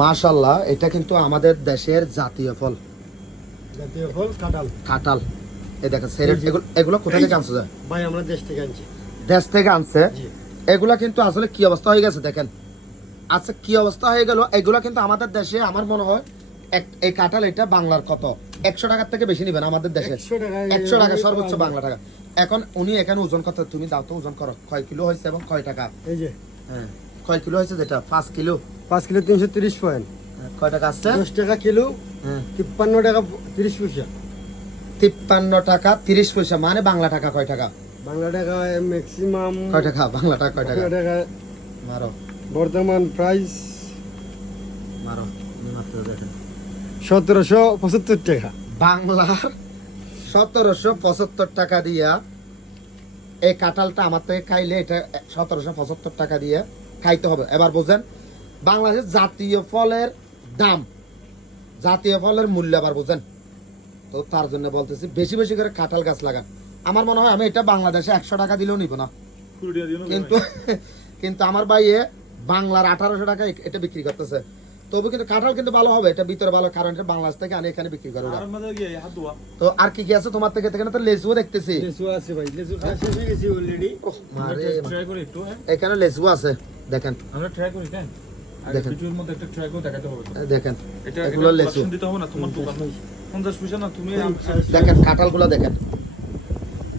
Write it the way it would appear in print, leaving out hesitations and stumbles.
মাশাআল্লাহ, এটা কিন্তু আমাদের দেশের জাতীয় ফল। জাতীয় ফল কাঁঠাল। কাঁঠাল। এই দেখেন সেরেট, এগুলো কোথা থেকে আনছে? ভাই আমরা দেশ থেকে আনছি। দেশ থেকে আনছে। জি। এগুলা কিন্তু আসলে কি অবস্থা হয়ে গেছে দেখেন। আচ্ছা কি অবস্থা হয়ে গেল, এগুলা কিন্তু আমাদের দেশে আমার মনে হয় এই কাঁঠাল এটা বাংলার কত 100 টাকার থেকে বেশি নিবেন আমাদের দেশে। 100 টাকা সর্বোচ্চ বাংলা টাকা। এখন উনি এখানে ওজন কত, তুমি দাও তো ওজন করো, কয় কিলো হয়েছে এবং কয় টাকা? এই যে হ্যাঁ, কয় কিলো হয়েছে? যেটা 5 কিলো। 5 kilo 330 point. কয় টাকা আসছে? 10 টাকা কিলো। হ্যাঁ, 53 টাকা 30 পয়সা। 53 টাকা 30 পয়সা, মানে বাংলা টাকা কয় টাকা? বাংলা টাকা ম্যাক্সিমাম কয় টাকা বাংলা টাকা? কয় টাকা? বাংলা টাকা মারো বর্তমান প্রাইস মারো, মাত্র দেখেন 1775 টাকা। বাংলার 1775 টাকা দিয়া এই কাঁঠালটা আমার থেকে খাইলে এটা 1775 টাকা দিয়ে খাইতে হবে। এবার বোঝেন বাংলাদেশের জাতীয় ফলের দাম, জাতীয় ফলের মূল্য এবার বোঝেন। তো তার জন্য বলতেছি বেশি বেশি করে কাঁঠাল গাছ লাগান। আমার মনে হয় আমি এটা বাংলাদেশে 100 টাকা দিলেও নিব না, কিন্তু কিন্তু আমার ভাইয়ে বাংলার 1800 টাকা এটা বিক্রি করতেছে। তবু কিন্তু কাঁঠাল কিন্তু ভালো হবে, এটা ভিতরে ভালো, কারণ এটা বাংলাদেশ থেকে আনে এখানে বিক্রি করে ওরা। তো আর কি কি আছে তোমার থেকে? এখানে তো লেচুও দেখতেছি। লেচু আছে ভাই, লেচু খাওয়া শেষ হয়ে গেছে অলরেডি। মারে, ট্রাই করি একটু। হ্যাঁ, এখানে লেচু আছে দেখেন, আমরা ট্রাই করি। কেন দেখেন। ভিডিওর মধ্যে একটা ট্রাই করে দেখাতে হবে তো। দেখেন এটা এগুলো লেচু দিতে হবে না তোমার দোকান 50 পয়সা না, তুমি দেখেন কাঁঠালগুলো দেখেন।